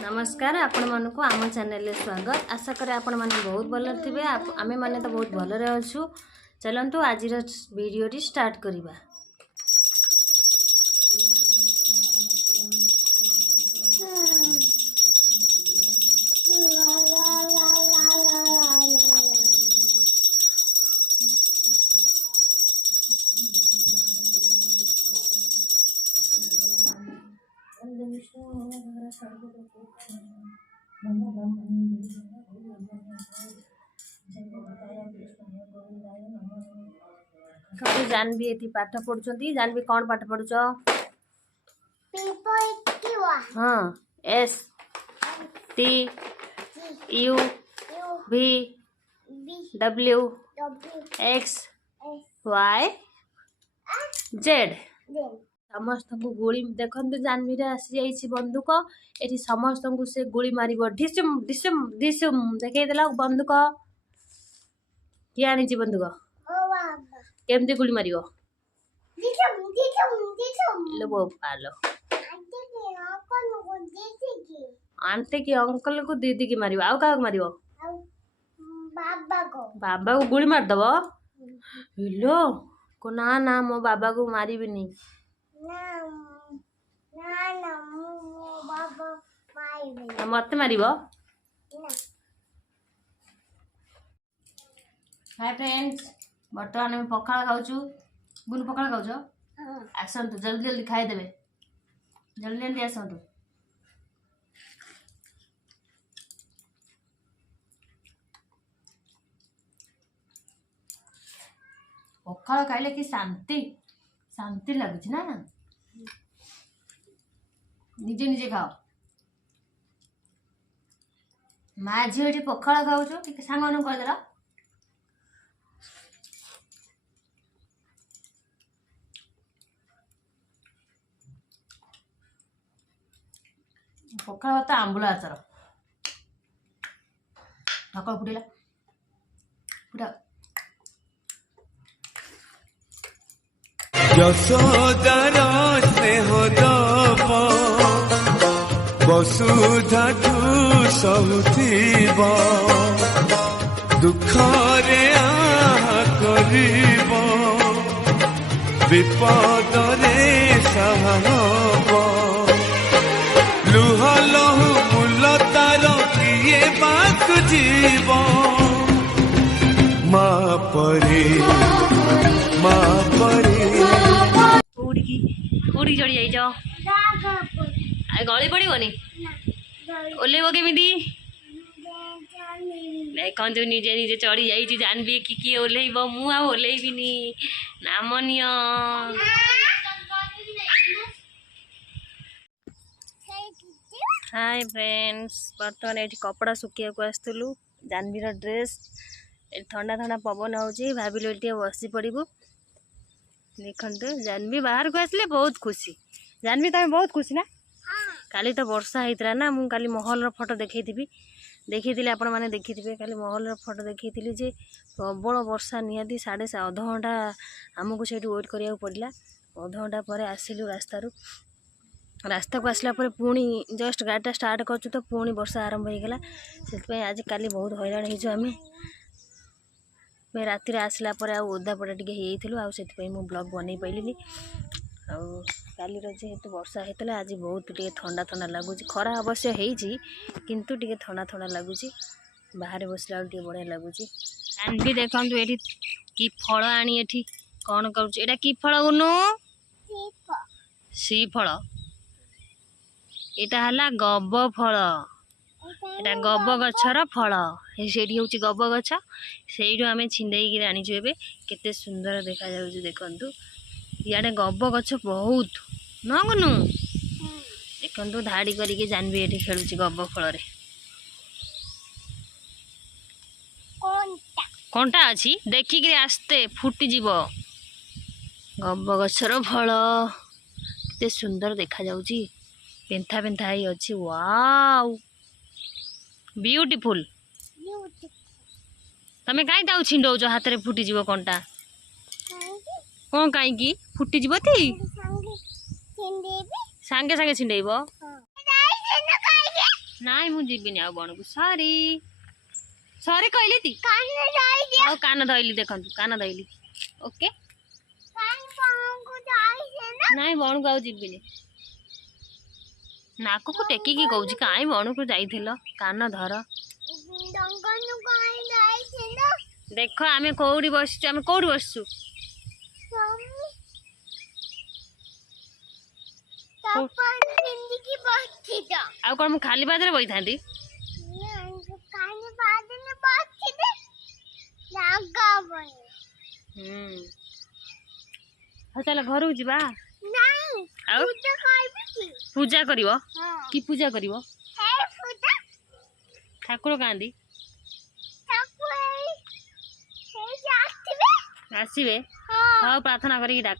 नमस्कार आपण मानक आम चैनल स्वागत। आशा करे आपण माने बहुत भल थे। आमे माने तो बहुत भल अच्छु। चलतु आज वीडियो स्टार्ट करिबा। जानवी ये पाठ पढ़ुंट। जानवी कौन पाठ पढ़ुच? हाँ, S T U V W X Y Z. समस्त को गोली देखु जानवी आसी बंदूक ये समस्त को से गोली मार ढिसुम ढिसुम ढिसुम देखला बंदूक किए आनी बंदूक केमती गुली मार आंटी की अंकल को दीदी की मार आउ क्या मार बाबा को गुली मारदब हिलो को ना ना मो बाबा को मारिबिनी मत मार। हाय फ्रेंड्स, बर्तमान में पखाड़ खाऊँ। बुन पखाड़ खाऊ आसतु जल्दी जल्दी खाईदेवे। जल्दी जल्दी आसतु। पखाड़ खाइले कि शांति शांति लगुच ना। निजे निजे खाओ। माँ झील ये पखाड़ खाऊ सांग मान कहदेला पखाड़ भात आंबुल आचार ढकल फुटेला फुटा यशोदार स्नेह दप वसुधा सहुथिब दुखरे करिब विपदरे सहब लुह लहु मुल तार किए बाक जीव माँ परी उड़ी चढ़ी जाइज गली पड़ोनी ओल्लेब केमी देखु निजे निजे चढ़ी जाइए। जानवी कि किए ओल्लेब मु ओल्लेबिनी नाम निय। हाय फ्रेंड्स, बर्तमान ये कपड़ा सुखिया को आसलु। जानवीर ड्रेस ठंडा ठंडा पवन हो भाविलु ये बसी पड़ू। देखते जानवी बाहर को आसले बहुत खुशी। जानवी तुम बहुत खुशी ना? काली तो वर्षा होता ना। मुझे काली महल फोटो देखी आपण मैंने देखी थे। काली महल फोटो देखी जे प्रबल वर्षा निहाती साढ़े अध घंटा आमको से वेट करा पड़ा। अध घंटा पर आसिलु रास्ता को आसला पुणी जस्ट गाड़ीटा स्टार्ट कर तो पुणी वर्षा आरंभ होगला। से आज काली बहुत हैरान होमें राति आसला ओदा पड़ा टे हो ब्लॉग बन पाइलिनी। काली जेहेतु वर्षा होता आज बहुत टे ठंडा ठंडा लगुच। खरा अवश्य होती किंतु टे ठंडा ठंडा लगुच। बाहर बसला टे बढ़िया लगुच। जानवी देखु ये कि फल आनी एठी कौन कर कि फल गुनु सी फल यहाँ है गब फल। यहाँ गब गचर फल से हूँ गब गछ से आम छिंदे आनीचु। ए केते सुंदर देखा देखु इे गब गछ बहुत न गुनु देखु धाड़ी करके जानवी ये खेलुची गब फल। कंटा अच्छी देखिक आस्ते फुटीज गब गचर फल केते सुंदर देखा जाउची। पेंथा पेंथा ही अच्छी। Wow beautiful. तमें कहीं ताऊ छिंडौच हाथ में फुटीज कंटा कौन कहीं फुटीज सांगे सांगे छिंडेब ନାଇଁ ମୁଁ ଯିବିନି ଆଉ ବଣକୁ ସରି ସରି କହିଲି ତି କାନ ଯାଇଦିଅ ଆଉ କାନ ଧଇଲି ଦେଖନ୍ତୁ କାନ ଧଇଲି ଓକେ କାନ ପାଙ୍କୁ ଯାଇଛେ ନା ନାଇଁ ବଣକୁ ଆଉ ଯିବିନି ନାକକୁ ଟେକିକି କହୁଛି କାଇଁ ବଣକୁ ଯାଇଥିଲ କାନ ଧର ଡଙ୍ଗନୁ କାଇ ଯାଇଛେ ନା ଦେଖ ଆମେ କୋଉଠି ବସିଛୁ ଆମେ କୋଉଠି ବସିଛୁ ତପନ ଜିନ୍ଦଗି ବସିଛ ଆଉ କଣ ମୁଁ ଖାଲି ପାଦରେ ବଇଥାନ୍ତି କାନ ବାଦନେ ବସିଛେ ଲାଗାବନି ହଉ ଚାଲ ଘରକୁ ଯିବା ନାଇଁ ଆଉ ପୂଜା କରିବି କି ପୂଜା କରିବ ହଁ କି ପୂଜା କରିବ ହେ ପୂଜା ଠାକୁର କାନ୍ଦି ତାକୁ ଏଇ ଆସିବେ ଆସିବେ ହଁ ହଉ ପ୍ରାର୍ଥନା କରିକି ଡାକ